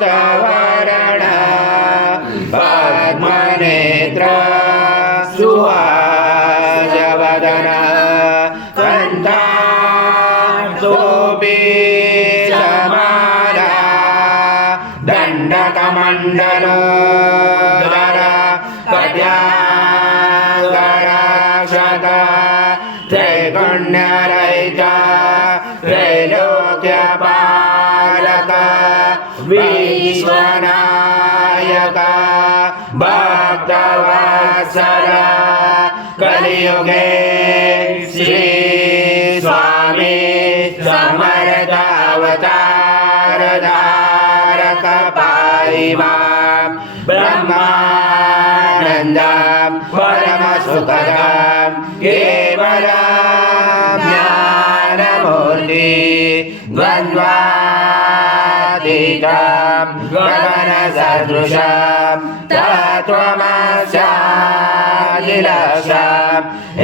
रक्तावरणा पद्मनेत्र सुहासवदना कन्ता सोपि समारा दण्डकमण्डल त्रैगुण्यरहित त्रैलोक्यपालक विश्वनायक भक्तवत्सल कलियुगे श्री स्वामी समरदावतारधारक पाहि माँ ब्रह्मानन्दं परमसुखदं केवलं द्वन्द्वातीतं गगनसदृशं तत्त्वमस्यादिलक्षम्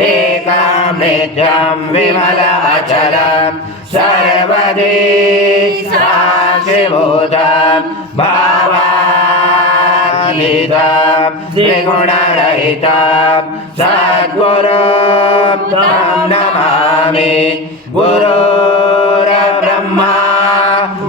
एकं नित्यं विमलाचलं सर्वदे सद्गुरुं नमामि। गुरुर्ब्रह्मा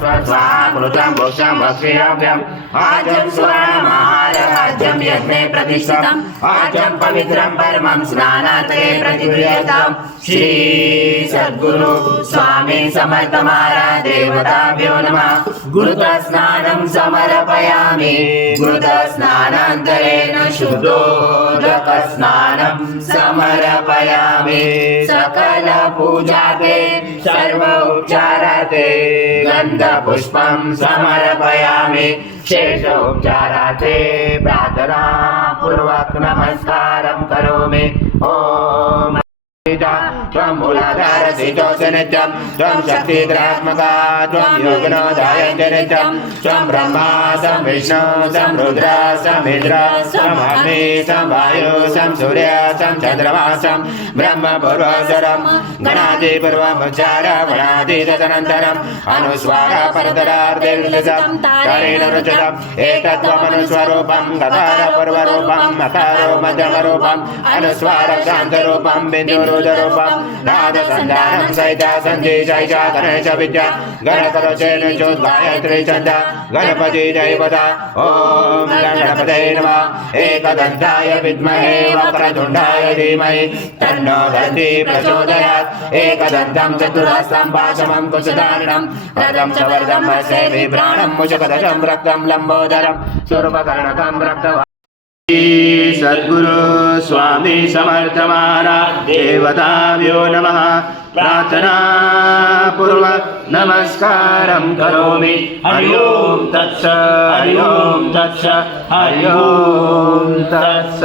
स्वाकृतं भोक्षं भक्ष्याभ्यम् आजं स्वर्णमहाराज्यं यज्ञे प्रतिष्ठितम् आजं पवित्रं परमं स्नानातये प्रतिगृह्यताम्। श्री सद्गुरु स्वामी समर्थ महाराज देवताभ्यो नमः। घृतस्नानं समर्पयामि। घृतस्नानान्तरेण शुद्धोदकस्नानं समर्पयामि। सकलपूजाते सर्व उपचाराते गन्धपुष्पं समर्पयामि। शेषोपचाराते प्रार्थना पूर्वक नमस्कारं करोमि। ॐ त्वं मूलाधारसि चोच नित्यं त्वं शक्तिद्रात्मका त्वं योगिनो ध्यायन्ति नित्यं त्वं ब्रह्मा सं विष्णु सं रुद्र सं इन्द्र सं सं सूर्य सं चन्द्रमा सं ब्रह्म पूर्वचरं गणादिपूर्वमुच्चार गणादि तदनन्तरम् अनुस्वार परतरार्धेर्लितं तरेण रुचितम् एतत्त्वमनुस्वरूपं गकार पूर्वरूपं मकारो मध्यमरूपम् अनुस्वार शान्तरूपं बिन्दुरुदरूपं नादसन्धानं सहिता सन्धि सहिता गणेश विद्या गणकवचेन चोद्गायत्री छन्द गणपति देवता ॐ गणपते नमः एकदन्ताय विद्महे वक्रतुण्डाय धीमहि तन्नो दन्ति प्रचोदयात् एकदन्तं चतुरस्तं पाशमं कुशधारणं रथं च वर्धं सेवि प्राणं मुचकदशं रक्तं लम्बोदरं स्वरूपकर्णकं रक्तवा सद्गुरु स्वामी समर्थ महाराज देवताभ्यो नमः प्रार्थना पूर्वक नमस्कारं करोमि हरि ओं तत्स हरि ओं तत्स हरि ओं तत्स